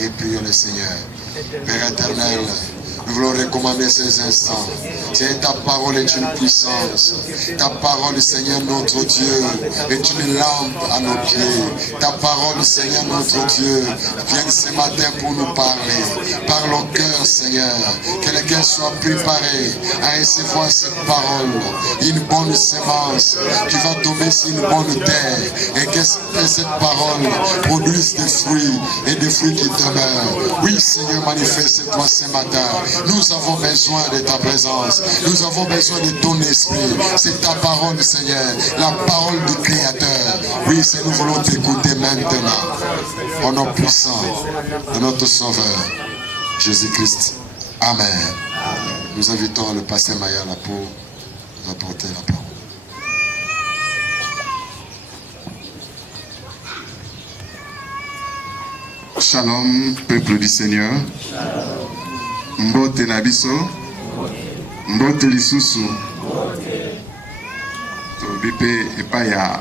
et prions le Seigneur. Père éternel, nous voulons recommander ces instants. Seigneur, ta parole est une puissance. Ta parole, Seigneur, notre Dieu, est une lampe à nos pieds. Ta parole, Seigneur, notre Dieu, vient ce matin pour nous parler. Parle au cœur, Seigneur. Que le cœur soit préparé à recevoir cette parole. Une bonne semence qui va tomber sur une bonne terre. Et que cette parole produise des fruits et des fruits qui demeurent. Oui, Seigneur, manifeste-toi ce matin. Nous avons besoin de ta présence. Nous avons besoin de ton esprit. C'est ta parole, Seigneur. La parole du Créateur. Oui, Seigneur, nous voulons t'écouter maintenant. Au nom puissant de notre Sauveur, Jésus-Christ. Amen. Nous invitons le pasteur Mayala pour nous apporter la parole. Shalom, peuple du Seigneur. Mbote nabiso, mbote lisusu. Tobipe epaya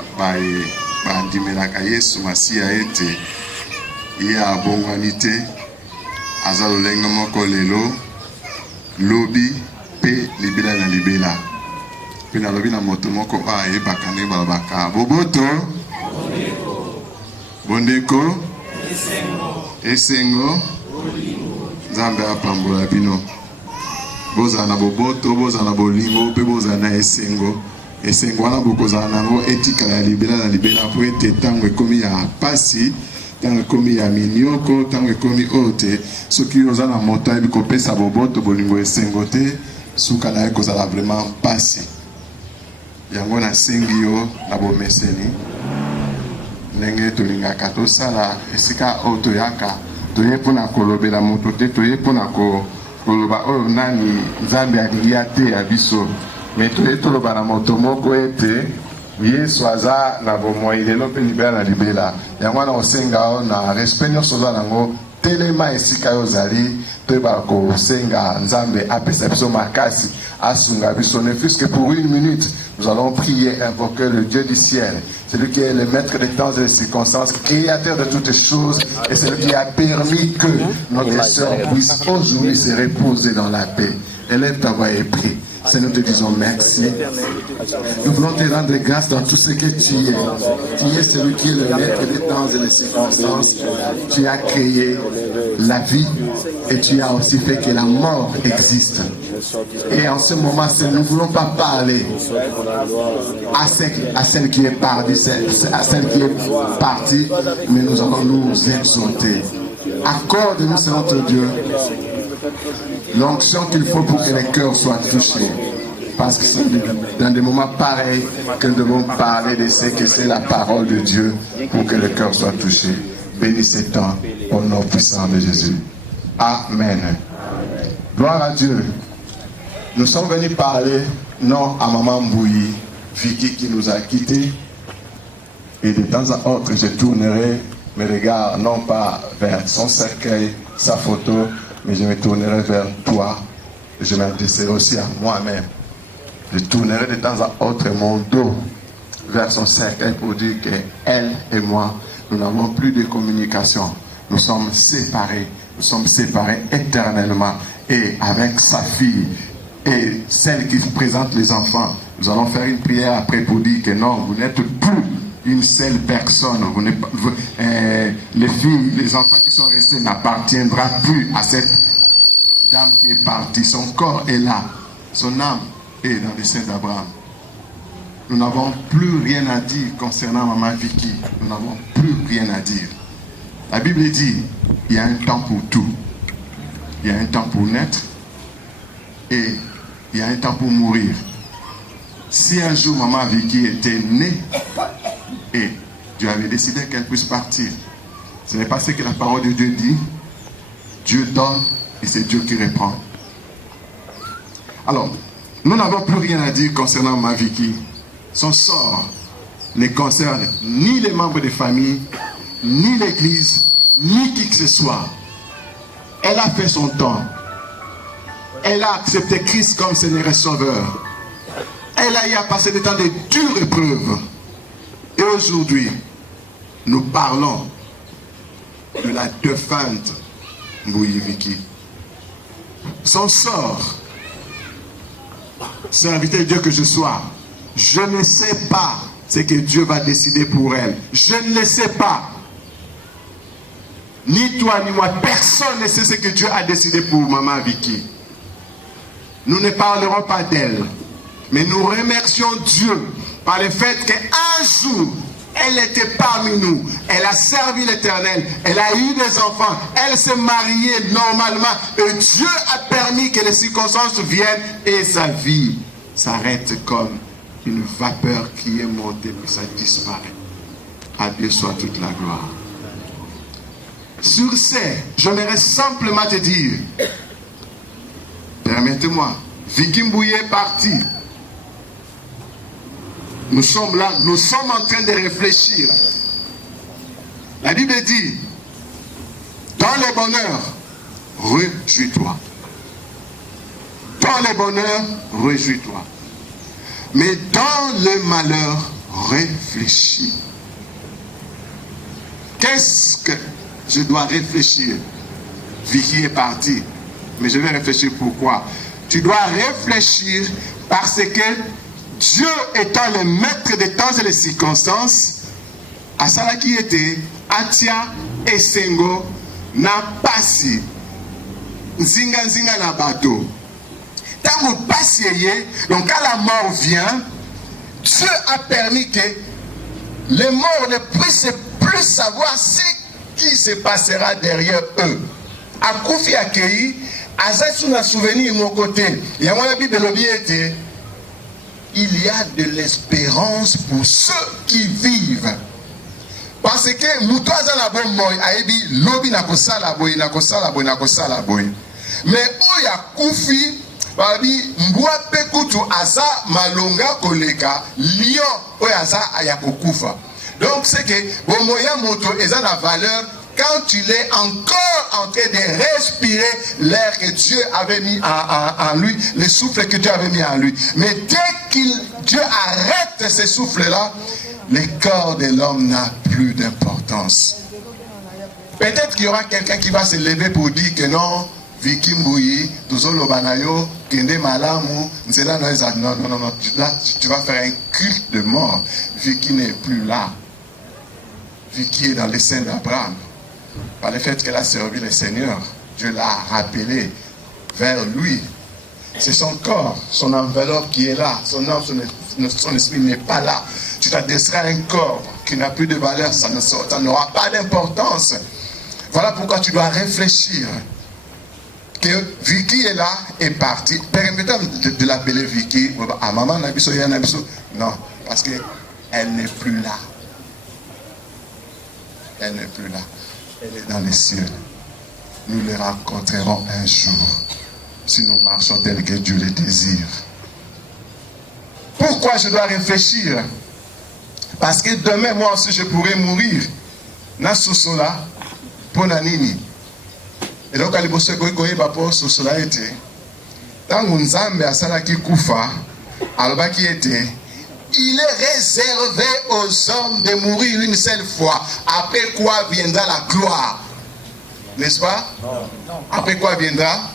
bandimelaka Yesu Masiya ete ya bongwanite azalolenga moko lelo lobi pe libela na libela. Pe na lobi na moto moko ayebaka ne balabaka boboto bondeko esengo Nzambe apambola bino. Boza na boboto, boza na bolingo, pe boza na esengo. Esengo wana bokozala nango etika ya libela na libela po ete tango ekomi ya pasi, tango ekomi ya minioko, tango ekomi ote. Soki oza na moto ayebi kopesa boboto bolingo esengo te, suka na ye kozala vraiment pasi. Yango nasengi yo na bomeseni. Ndenge tolingaka tosala esika oyo toyaka toye mpona kolobela moto te toye mpona koloba oyo nani Nzambe alingi ate ya biso me toye toloba na moto moko ete Yesu aza na bomoi lelo mpe libela na libela. Yango wana osenga oyo na respect nyonso oza nango telema esika yo ozali toyeba kosenga Nzambe apesa biso makasi asunga biso. Ne fût-ce que pour une minute nous allons prier, invoquer le Dieu du ciel, celui qui est le maître des temps et des circonstances, créateur de toutes choses, et celui qui a permis que notre sœur puisse aujourd'hui se reposer dans la paix. Élève ta voix et prie. Seigneur, nous te disons merci. Nous voulons te rendre grâce dans tout ce que tu es. Tu es celui qui est le maître des temps et des circonstances. Tu as créé la vie et tu as aussi fait que la mort existe. Et en ce moment, nous ne voulons pas parler à celle qui est partie, mais nous allons nous exhorter. Accorde-nous, Seigneur notre Dieu, l'onction qu'il faut pour que les cœurs soient touchés. Parce que c'est dans des moments pareils que nous devons parler de ce que c'est la parole de Dieu pour que le cœur soit touché. Bénis ce temps au nom puissant de Jésus. Amen. Gloire à Dieu. Nous sommes venus parler non à Maman Mbouyi, Vicky qui nous a quittés. Et de temps à autre, je tournerai mes regards non pas vers son cercueil, sa photo, mais je me tournerai vers toi. Je m'adresserai aussi à moi-même. Je tournerai de temps à autre mon dos vers son cercueil pour dire qu'elle et moi, nous n'avons plus de communication. Nous sommes séparés éternellement. Et avec sa fille et celle qui présente les enfants, nous allons faire une prière après pour dire que non, vous n'êtes plus une seule personne. Les filles, les enfants qui sont restés n'appartiendront plus à cette dame qui est partie. Son corps est là. Son âme est dans les seins d'Abraham. Nous n'avons plus rien à dire concernant Maman Vicky. Nous n'avons plus rien à dire. La Bible dit, il y a un temps pour tout. Il y a un temps pour naître et il y a un temps pour mourir. Si un jour Maman Vicky était née et Dieu avait décidé qu'elle puisse partir, ce n'est pas ce que la parole de Dieu dit. Dieu donne et c'est Dieu qui reprend. Alors, nous n'avons plus rien à dire concernant Maman Vicky. Son sort ne concerne ni les membres de famille, ni l'église, ni qui que ce soit. Elle a fait son temps. Elle a accepté Christ comme Seigneur et Sauveur. Elle a eu à passer des temps de dures épreuves. Et aujourd'hui, nous parlons de la défunte Mbouyi Vicky. Son sort, serviteur de Dieu que je sois, je ne sais pas ce que Dieu va décider pour elle. Je ne le sais pas. Ni toi ni moi, personne ne sait ce que Dieu a décidé pour maman Vicky. Nous ne parlerons pas d'elle, mais nous remercions Dieu par le fait qu'un jour, elle était parmi nous, elle a servi l'Éternel, elle a eu des enfants, elle s'est mariée normalement et Dieu a permis que les circonstances viennent et sa vie s'arrête comme une vapeur qui est montée puis ça disparaît. À Dieu soit toute la gloire. Sur ce, j'aimerais simplement te dire, permettez-moi, Vicky Mbouyi est parti. Nous sommes là, nous sommes en train de réfléchir. La Bible dit, dans le bonheur, réjouis-toi. Dans le bonheur, réjouis-toi. Mais dans le malheur, réfléchis. Qu'est-ce que je dois réfléchir? Vicky est parti, mais je vais réfléchir pourquoi. Tu dois réfléchir parce que Dieu étant le maître des temps et des circonstances, à cela qui était, Atia et Sengo n'a pas si. Nzinga nzinga na bateau. Tant que passe, donc quand la mort vient, Dieu a permis que les morts ne puissent plus savoir ce qui se passera derrière eux. À Koufi Akei, Azatsu n'a souvenir de mon côté. Il y a la Bible était. Il y a de l'espérance pour ceux qui vivent. Parce que Moutouaza na bon moy aibi lobi na kosala boy na kosala boy na kosala boy. Mais oya Koufi babi mbwa pekutu asa malonga koleka lion oya asa ayakokufa. Donc c'est que bon moya moto eza la valeur quand tu es encore en train de respirer l'air que Dieu avait mis en lui, le souffle que Dieu avait mis en lui. Mais dès que Dieu arrête ce souffle-là, le corps de l'homme n'a plus d'importance. Peut-être qu'il y aura quelqu'un qui va se lever pour dire que non, Vicky Mbouyi, Tozolo Banayo, Kende Malamu, non, là, tu vas faire un culte de mort. Vicky n'est plus là. Vicky est dans les seins d'Abraham. Par le fait qu'elle a servi le Seigneur, Dieu l'a rappelé vers lui. C'est son corps, son enveloppe qui est là. Son âme, son esprit n'est pas là. Tu t'adresseras à un corps qui n'a plus de valeur, ça n'aura pas d'importance. Voilà pourquoi tu dois réfléchir. Que Vicky est là, est partie. Permettez-moi de l'appeler Vicky. Ah, maman, Nabiso, Nabiso. Non, parce qu'elle n'est plus là. Elle n'est plus là. Elle est dans les cieux. Nous les rencontrerons un jour si nous marchons tel que Dieu le désire. Pourquoi je dois réfléchir? Parce que demain, moi aussi, je pourrais mourir. Nasusola, Ponanini. Et donc, à l'époque, Sosola était. Dans Nzambe, à Salaki Koufa, Alba qui était. Il est réservé aux hommes de mourir une seule fois. Après quoi viendra la gloire. N'est-ce pas? Après quoi viendra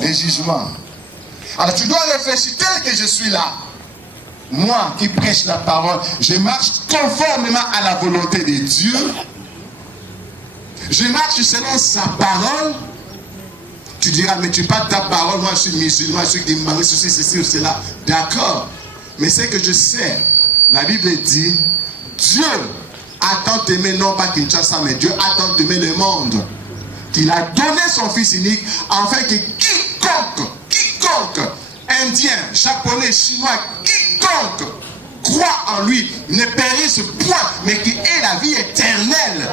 le jugement. Alors tu dois réfléchir tel que je suis là. Moi qui prêche la parole, je marche conformément à la volonté de Dieu. Je marche selon sa parole. Tu diras, mais tu parles de ta parole, moi je suis musulman, je suis guimbaré, ceci ou cela. D'accord. Mais c'est que je sais, la Bible dit, Dieu a tant aimé, non pas Kinshasa, mais Dieu a tant aimé le monde, qu'il a donné son Fils unique, afin que quiconque, Indien, Japonais, Chinois, quiconque croit en lui, ne périsse point, mais qu'il ait la vie éternelle.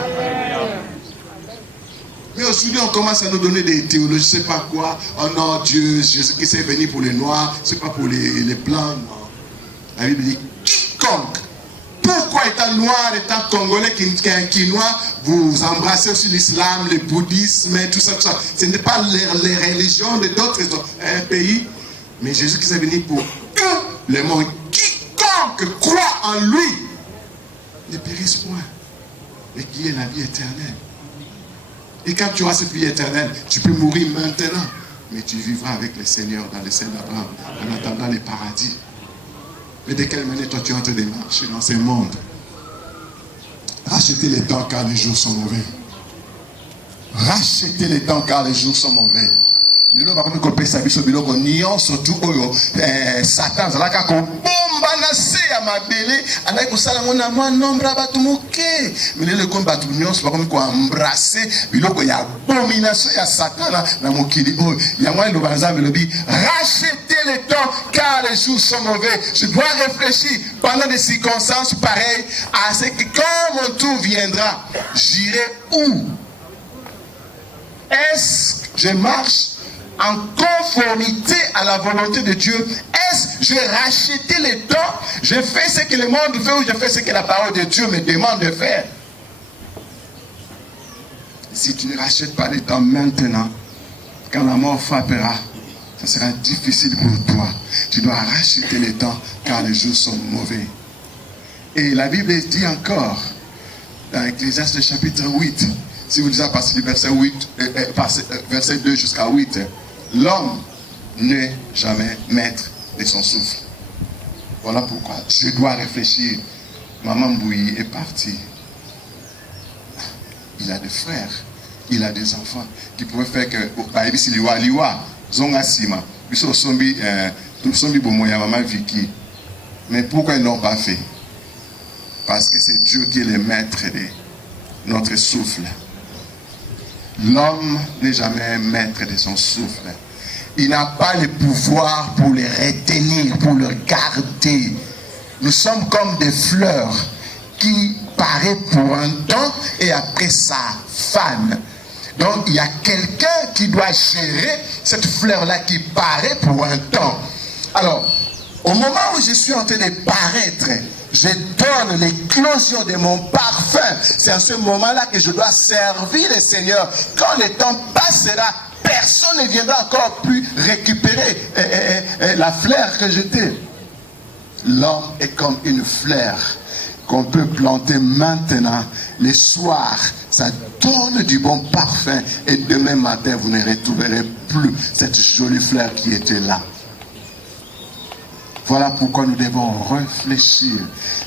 Mais aujourd'hui, on commence à nous donner des théologies, je ne sais pas quoi. Oh non, Dieu, Jésus-Christ est venu pour les Noirs, ce n'est pas pour les Blancs, non. La Bible dit quiconque. Pourquoi étant noir, étant congolais, quinois, vous embrassez aussi l'islam, le bouddhisme, tout ça, tout ça. Ce n'est pas les religions de d'autres pays, mais Jésus qui est venu pour tout le monde. Quiconque croit en lui ne périsse point, mais qui ait la vie éternelle. Et quand tu auras cette vie éternelle, tu peux mourir maintenant. Mais tu vivras avec le Seigneur dans les scènes d'Abraham, en attendant les paradis. Mais de quelle manière toi tu es en train de marcher dans ce monde? Rachetez les temps car les jours sont mauvais. Rachetez les temps car les jours sont mauvais. Lelo ba ko pesa biso biloko nyonso tu oyo Satan zalaka ko bomba na se ya mabele anai ko sala ngona mwa nombre abatu moke milele ko batu nyonso ba ko embrasser biloko ya abomination ya Satan na mokili oyo ya mwa ndo banzambe lobi rachetez le temps car les jours sont mauvais. Je dois réfléchir pendant des circonstances pareilles à ce que quand mon tour viendra, j'irai où? Est-ce que je marche en conformité à la volonté de Dieu? Est-ce que j'ai racheté les temps? Je fais ce que le monde fait ou je fais ce que la parole de Dieu me demande de faire? Si tu ne rachètes pas les temps maintenant, quand la mort frappera, ce sera difficile pour toi. Tu dois racheter les temps car les jours sont mauvais. Et la Bible dit encore, dans Ecclésiaste chapitre 8, si vous lisez à partir du verset verset 2 jusqu'à 8, l'homme n'est jamais maître de son souffle. Voilà pourquoi je dois réfléchir. Maman Mbouyi est partie. Il a des frères, il a des enfants qui pourraient faire que maman Vicky. Mais pourquoi ils n'ont pas fait? Parce que c'est Dieu qui est le maître de notre souffle. L'homme n'est jamais maître de son souffle. Il n'a pas le pouvoir pour le retenir, pour le garder. Nous sommes comme des fleurs qui paraissent pour un temps et après ça fanent. Donc il y a quelqu'un qui doit gérer cette fleur-là qui paraît pour un temps. Alors, au moment où je suis en train de paraître, je donne l'éclosion de mon parfum. C'est à ce moment-là que je dois servir le Seigneur. Quand le temps passera, personne ne viendra encore plus récupérer la fleur que j'étais. L'homme est comme une fleur qu'on peut planter maintenant. Le soir, ça donne du bon parfum. Et demain matin, vous ne retrouverez plus cette jolie fleur qui était là. Voilà pourquoi nous devons réfléchir.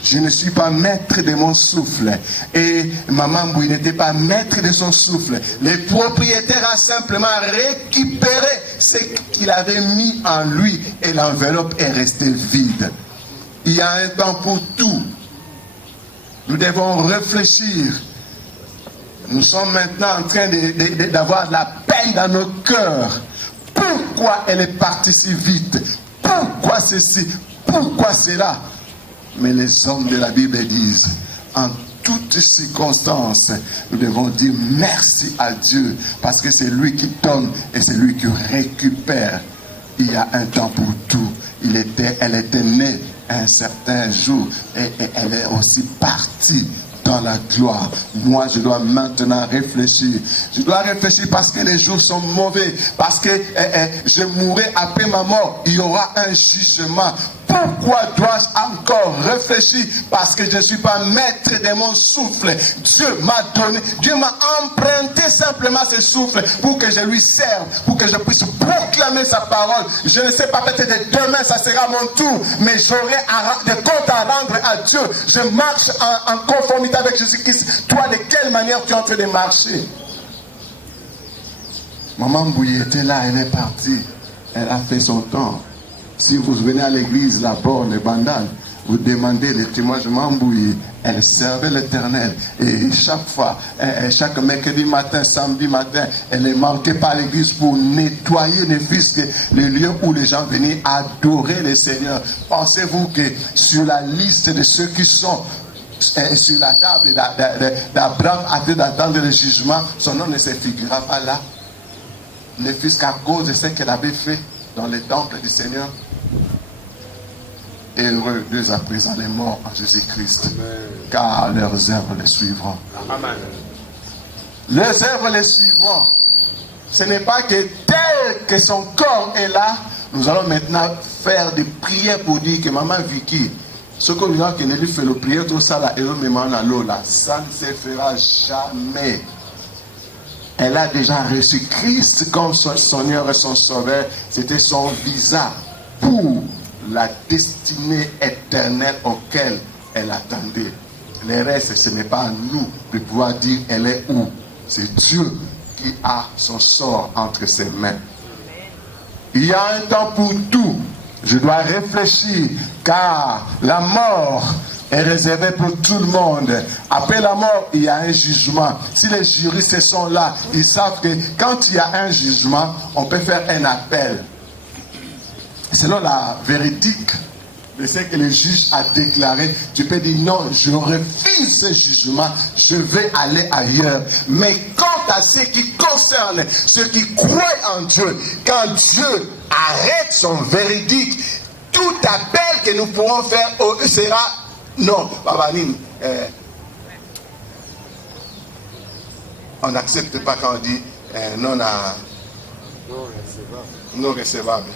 Je ne suis pas maître de mon souffle. Et Maman Mbouyi n'était pas maître de son souffle. Le propriétaire a simplement récupéré ce qu'il avait mis en lui et l'enveloppe est restée vide. Il y a un temps pour tout. Nous devons réfléchir. Nous sommes maintenant en train d'avoir de la peine dans nos cœurs. Pourquoi elle est partie si vite? Pourquoi ceci? Pourquoi cela? Mais les hommes de la Bible disent, en toutes circonstances, nous devons dire merci à Dieu, parce que c'est lui qui donne et c'est lui qui récupère. Il y a un temps pour tout. Elle était née un certain jour et elle est aussi partie dans la gloire. Moi, je dois maintenant réfléchir. Je dois réfléchir parce que les jours sont mauvais. Parce que je mourrai après ma mort. Il y aura un jugement. Pourquoi dois-je encore réfléchir? Parce que je ne suis pas maître de mon souffle. Dieu m'a donné, Dieu m'a emprunté simplement ce souffle pour que je lui serve, pour que je puisse proclamer sa parole. Je ne sais pas, peut-être demain ça sera mon tour, mais j'aurai des comptes à rendre à Dieu. Je marche en conformité avec Jésus-Christ. Toi, de quelle manière tu es en train de marcher? Maman Mbouyi était là, elle est partie. Elle a fait son temps. Si vous venez à l'église, la borne, les bandanes, vous demandez les témoignages Mbouyi, elle servait l'Éternel. Et chaque fois, chaque mercredi matin, samedi matin, elle ne manquait pas à l'église pour nettoyer les fils, les lieux où les gens venaient adorer le Seigneur. Pensez-vous que sur la liste de ceux qui sont sur la table d'Abraham, afin d'attendre le jugement, son nom ne se figurera pas là? Ne fût-ce qu'à cause de ce qu'elle avait fait dans le temple du Seigneur. Heureux d'eux à présent les morts en Jésus-Christ, car leurs œuvres les suivront. Amen. Leurs œuvres les suivront. Ce n'est pas que tel que son corps est là, nous allons maintenant faire des prières pour dire que Maman Vicky, ce que nous avons fait le prière, tout ça là, et eux, ça ne se fera jamais. elle a déjà reçu Christ comme son Seigneur et son Sauveur. C'était son visa pour la destinée éternelle auquel elle attendait. Le reste, ce n'est pas à nous de pouvoir dire elle est où. C'est Dieu qui a son sort entre ses mains. Il y a un temps pour tout. Je dois réfléchir, car la mort est réservée pour tout le monde. Après la mort, il y a un jugement. Si les juristes sont là, ils savent que quand il y a un jugement, on peut faire un appel. Selon la véridique de ce que le juge a déclaré, tu peux dire non, je refuse ce jugement, je vais aller ailleurs. Mais quant à ce qui concerne ceux qui croient en Dieu, quand Dieu arrête son véridique, tout appel que nous pourrons faire sera non. On n'accepte pas quand on dit non recevable.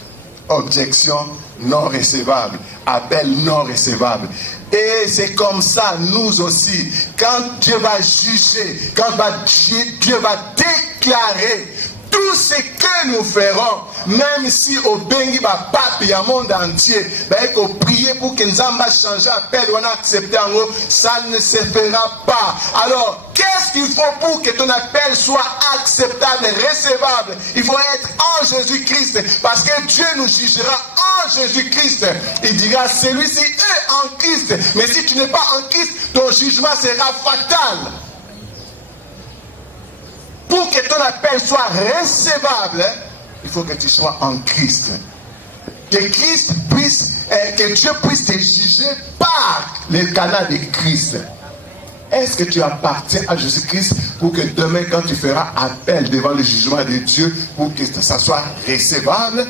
Objection non recevable, appel non recevable. Et c'est comme ça, nous aussi, quand Dieu va juger, quand Dieu va déclarer tout ce que nous ferons, même si au Bengi va pape au monde entier, il faut prier pour que Nzamba change appel, on a accepté en haut, ça ne se fera pas. Alors, qu'est-ce qu'il faut pour que ton appel soit acceptable et recevable? Il faut être en Jésus-Christ, parce que Dieu nous jugera en Jésus-Christ. Il dira, celui-ci est en Christ, mais si tu n'es pas en Christ, ton jugement sera fatal. Pour que ton appel soit recevable, il faut que tu sois en Christ. Que Christ puisse, que Dieu puisse te juger par le canal de Christ. Est-ce que tu appartiens à Jésus-Christ pour que demain, quand tu feras appel devant le jugement de Dieu, pour que ça soit recevable?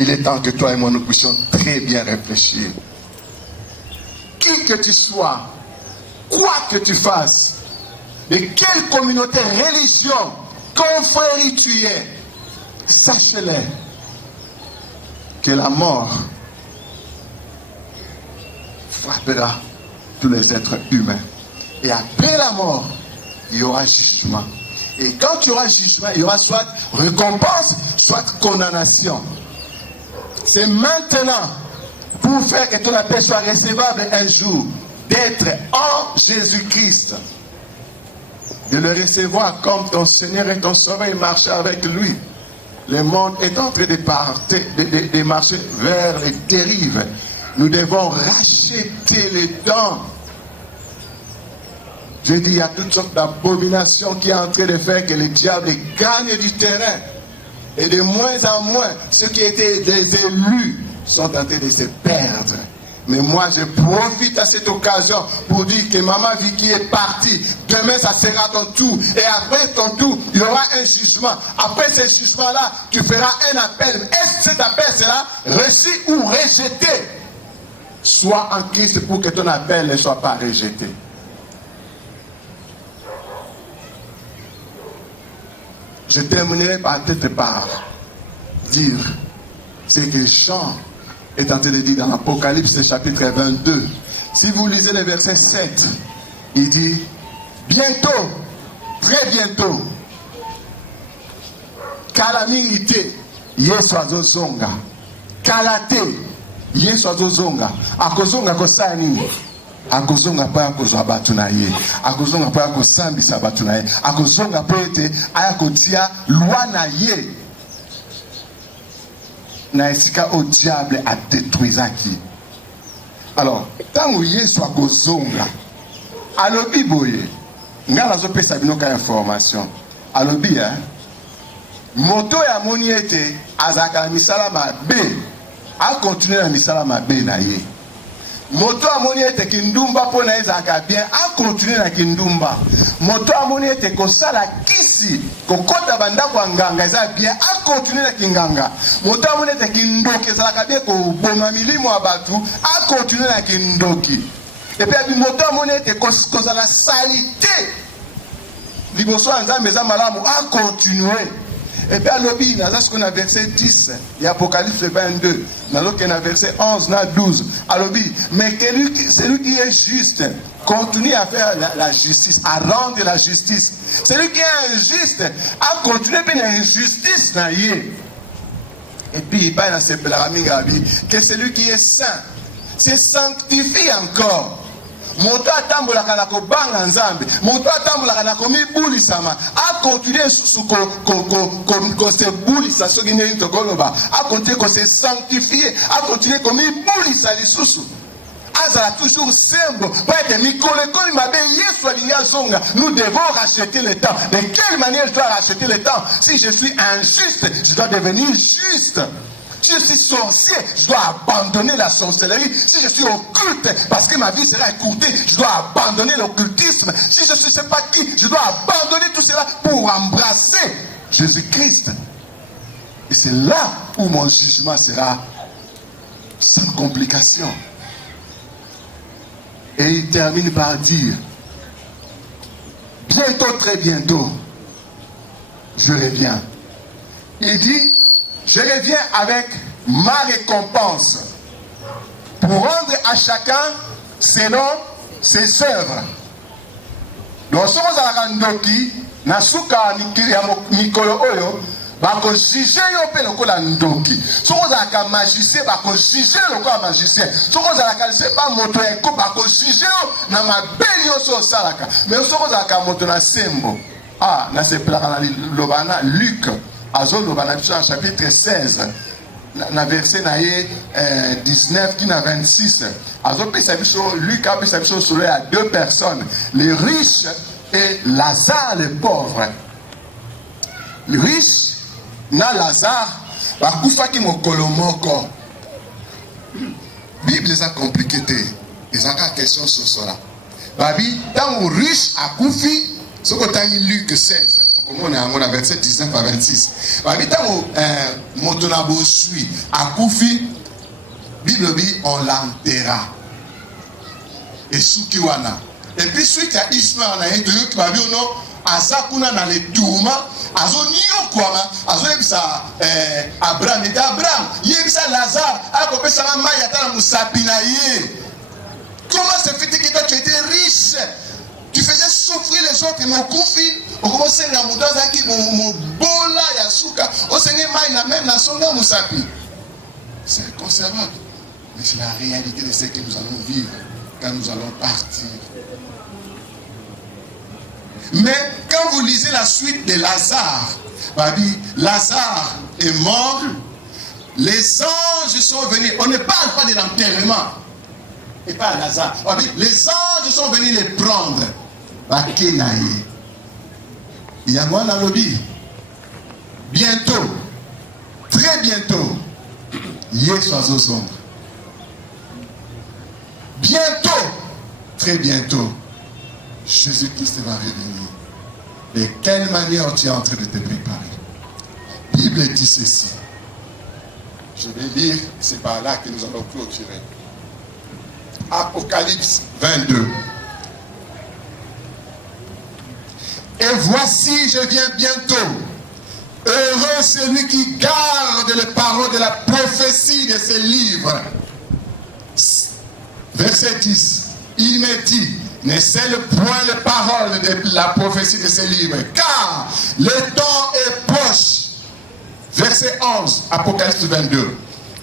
Il est temps que toi et moi nous puissions très bien réfléchir. Qui que tu sois, quoi que tu fasses, de quelle communauté, religion, confrérie tu es, sache-le que la mort frappera tous les êtres humains. Et après la mort, il y aura jugement. Et quand il y aura jugement, il y aura soit récompense, soit condamnation. C'est maintenant, pour faire que ton appel soit recevable un jour, d'être en Jésus-Christ, de le recevoir comme ton Seigneur et ton Sauveur et marcher avec lui. Le monde est en train de marcher vers les dérives. Nous devons racheter les dents. Je dis, il y a toutes sortes d'abominations qui sont en train de faire que le diable gagne du terrain. Et de moins en moins, ceux qui étaient des élus sont en train de se perdre. Mais moi, je profite à cette occasion pour dire que Maman Vicky est partie. Demain, ça sera ton tour. Et après ton tour, il y aura un jugement. Après ce jugement-là, tu feras un appel. Est-ce que cet appel sera reçu ou rejeté? Sois en Christ pour que ton appel ne soit pas rejeté. Je terminerai par quelque part dire ce que Jean est en train de dire dans l'Apocalypse chapitre 22. Si vous lisez le verset 7, il dit, bientôt, très bientôt, calamité, Yesu azozonga, kalate, Yesu azozonga, akozonga kosani, akozonga pa akozwa batu na ye, akozonga pa akosambisa batu na ye, akozonga pa ete ayakotia loi na ye, na esika au diable a détruisaki. Alors, tango Yesu akozonga, alobi boye, nga nazopesa bino ka information. Alobi moto ya moni ete azaka na misala mabe, a continuer na misala mabe na ye. Moto amoni ete kindumba po na ezaka bien, a continuer na kindumba. Moto amoni ete kosala kisi, kokota bandako nganga eza bien, a continuer na kinganga. Moto amoni ete kindoki ezalaka bien ko boma milimo abatu, a continuer na kindoki. Et puis moto amoni ete kozala salite. Liboso nzambe eza malamu, a continuer. Et puis à l'objet, dans le verset 10, il y a Apocalypse 22, dans l'autre verset 11, dans 12, à l'objet, mais celui qui est juste, continue à faire la justice, à rendre la justice. Celui qui est injuste, à continuer à faire l'injustice. Et puis il parle dans ce que celui qui est saint, se sanctifie encore. Moto atambolaka na kobanga nzambe, moto atambolaka na komibulisama, a continuer ko se bulisa soki nini tokoloba, a continuer ko se sanctifier, a continuer komibulisa lisusu. Azala toujours sembo, pas être mikolekoli mabe yesu alinga zonga. Nous devons racheter le temps. De quelle manière je dois racheter le temps? Si je suis injuste, je dois devenir juste. Si je suis sorcier, je dois abandonner la sorcellerie. Si je suis occulte, parce que ma vie sera écoutée, je dois abandonner l'occultisme. Si je suis je ne sais pas qui, je dois abandonner tout cela pour embrasser Jésus-Christ. Et c'est là où mon jugement sera sans complication. Et il termine par dire, bientôt, très bientôt, je reviens. Il dit, je reviens avec ma récompense pour rendre à chacun selon ses œuvres. Donc, si vous avez un ndoki, nasuka mikolo oyo, bako juger yo pe lokola ndoki. Si vous avez un magicien, bako juger lokola magicien. Si vous avez un c'est pas moto eko, bako juger na mabeli oso salaka. Mais si vous avez un moto na sembo, ah, na se plaka na lobana Luc. Azol lobana biso en chapitre 16. Na verset na 19 qui na 26. Azol pe sabiso Luc a pe sabiso sur à deux personnes, les riches et Lazare le pauvre. Le riche na Lazare bakufaki mokolo moko. Bible ça compliqué te. Ezaka question sur cela. Babi tant riche akufi sokotangi Luc 16. Comment on a verset 19 à 26. Babi tant motonabo sui akufi Bible dit on l'enterra. Et soukiwana. Et puis suite à Ismaël on a été qui va dire non azakuna na le tourment azo niyo kwama azo ebisa Abraham et Abraham yebisa Lazare akopesa mama yata na musapina ye. Comment se fait que toi tu étais riche, tu faisais souffrir les autres mais au confi au commencer na mudaza ki mo bola ya suka au seigneur mai na même na songa musapi. C'est inconcevable, mais c'est la réalité de ce que nous allons vivre quand nous allons partir. Mais quand vous lisez la suite de Lazare, Lazare est mort, les anges sont venus. On ne parle pas de l'enterrement. Et pas Lazare. Les anges sont venus les prendre. Il y a moi dans lobby. Bientôt, très bientôt, bientôt, très bientôt, Jésus-Christ va revenir. De quelle manière tu es en train de te préparer? La Bible dit ceci. Je vais lire, c'est par là que nous allons clôturer. Apocalypse 22. Et voici, je viens bientôt. Heureux celui qui garde les paroles de la prophétie de ce livre. Verset 10. Il me dit, ne scelle point les paroles de la prophétie de ce livre, car le temps est proche. Verset 11, Apocalypse 22.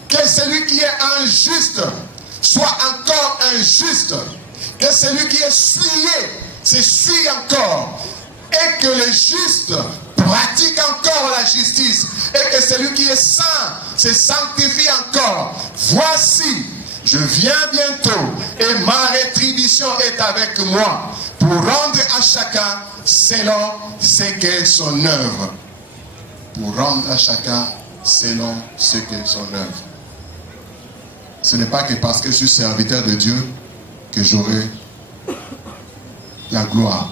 Que celui qui est injuste soit encore injuste. Que celui qui est souillé se souille encore. Et que le juste pratique encore la justice. Et que celui qui est saint se sanctifie encore. Voici, je viens bientôt et ma rétribution est avec moi pour rendre à chacun selon ce qu'est son œuvre. Pour rendre à chacun selon ce qu'est son œuvre. Ce n'est pas que parce que je suis serviteur de Dieu que j'aurai la gloire.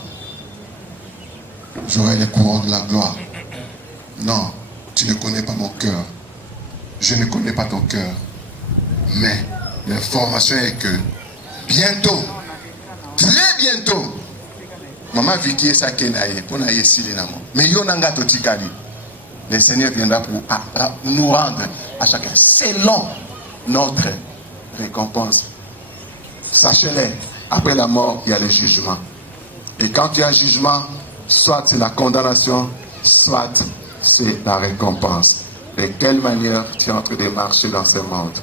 J'aurai les courants de la gloire. Non, tu ne connais pas mon cœur. Je ne connais pas ton cœur. Mais l'information est que bientôt, très bientôt, maman Vicky est sa kenaye, pour na yesili namo. Mais yo nanga to tikali. le Seigneur viendra pour nous rendre à chacun selon notre récompense. Sachez-le, après la mort, il y a le jugement. Et quand il y a un jugement, soit c'est la condamnation, soit c'est la récompense. De quelle manière tu es en train de marcher dans ce monde?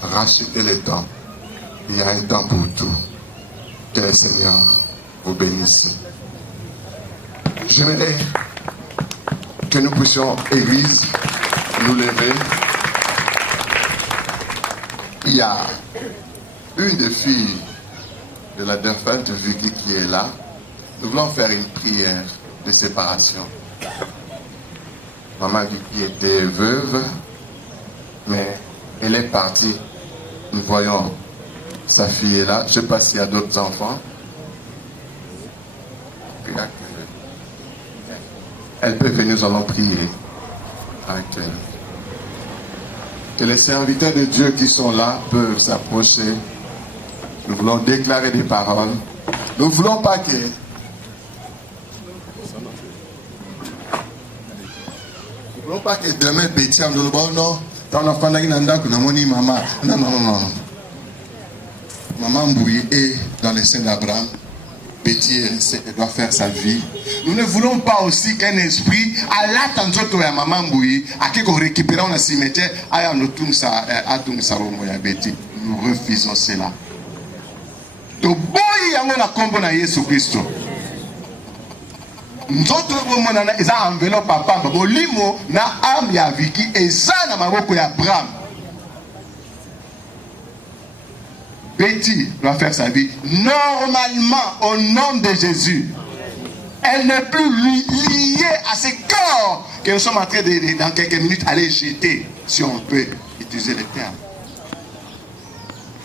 Rachetez le temps. Il y a un temps pour tout. Que le Seigneur vous bénisse. J'aimerais que nous puissions, Église, nous lever. Il y a une des filles de la défunte Vicky qui est là. Nous voulons faire une prière de séparation. Maman Vicky était veuve, mais elle est partie. Nous voyons sa fille est là. Je ne sais pas s'il y a d'autres enfants. Elle peut venir, nous allons prier avec elle. Que les serviteurs de Dieu qui sont là peuvent s'approcher. Nous voulons déclarer des paroles. Nous ne voulons pas que demain Betty nous non, ton enfant n'a maman. Non. Maman Mbouyi est dans les seins d'Abraham. Betty elle doit faire sa vie. Nous ne voulons pas aussi qu'un esprit à l'attente de maman Mbouyi à qui qu'on récupère un cimetière à nous tout ça Betty. Nous refusons cela. To boy yango na kombo na Yesu Kristo. Nzoto bomona na eza enveloppe papa bolimo na âme ya Vicky eza na maboko ya Abraham. Betty doit faire sa vie normalement au nom de Jésus. Elle n'est plus liée à ce corps que nous sommes en train de dans quelques minutes aller jeter, si on peut utiliser le terme.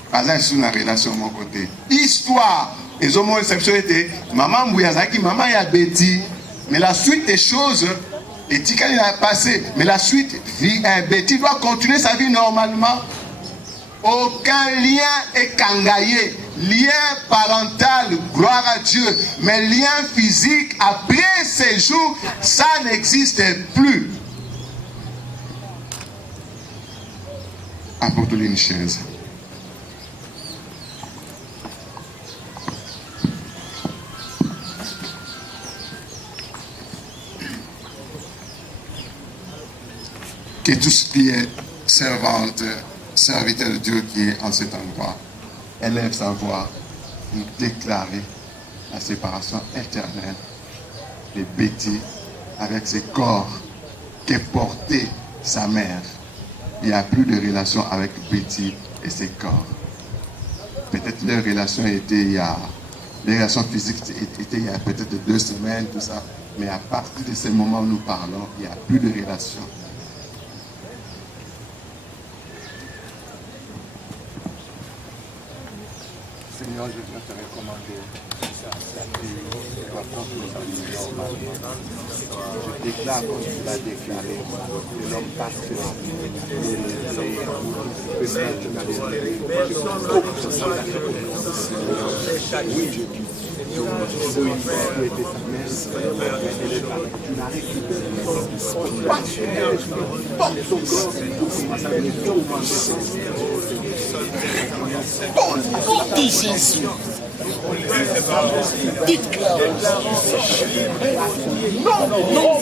Parce sous la relation de mon côté. Histoire, et mon exception était maman Mouyazaki, maman ya Betty, mais la suite des choses, et Tikani a passé, mais la suite, Betty doit continuer sa vie normalement. Aucun lien est kangaillé. Lien parental, gloire à Dieu. Mais lien physique, après ces jours, ça n'existe plus. Apporte-lui une chaise. Que tout ce qui est servante, serviteur de Dieu qui est en cet endroit, élève sa voix pour déclarer la séparation éternelle de Betty avec ses corps qu'est porté sa mère. Il n'y a plus de relation avec Betty et ses corps. Peut-être les relations étaient il y a, les relations physiques étaient il y a peut-être 2 semaines, tout ça. Mais à partir de ce moment où nous parlons, il n'y a plus de relation. Seigneur, je viens te recommander tu dois conclure sa vie normalement. Je déclare comme tu l'as déclaré, que l'homme parfait, Jésus. Déclare non,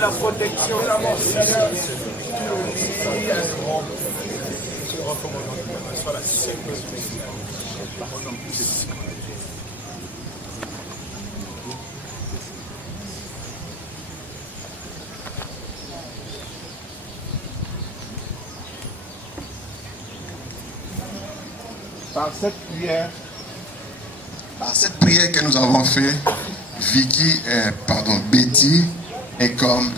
la protection, Par cette prière que nous avons fait, Betty est comme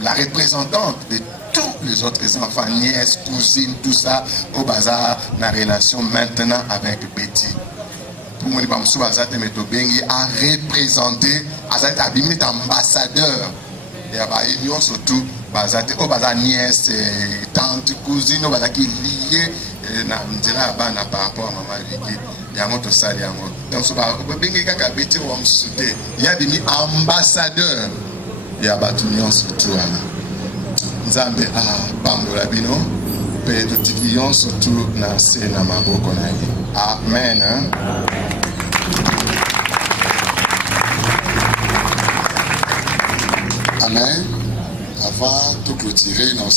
la représentante de tous les autres enfants, nièces, cousines, tout ça, au bazar, na relation maintenant avec Betty. Pour moi, il a représenté, il est ambassadeur. Il y a une union surtout, au bazar, nièce, tante, cousine, au bazar qui est lié, par rapport à maman Vicky. Il y a un autre ça, il y a un autre. Il y a des ambassadeurs. Il y a une union surtout. Nzambe a pambola bino pe totikiyon surtout na se na maboko na ye. Amen. Amen. Avant de clôturer, nous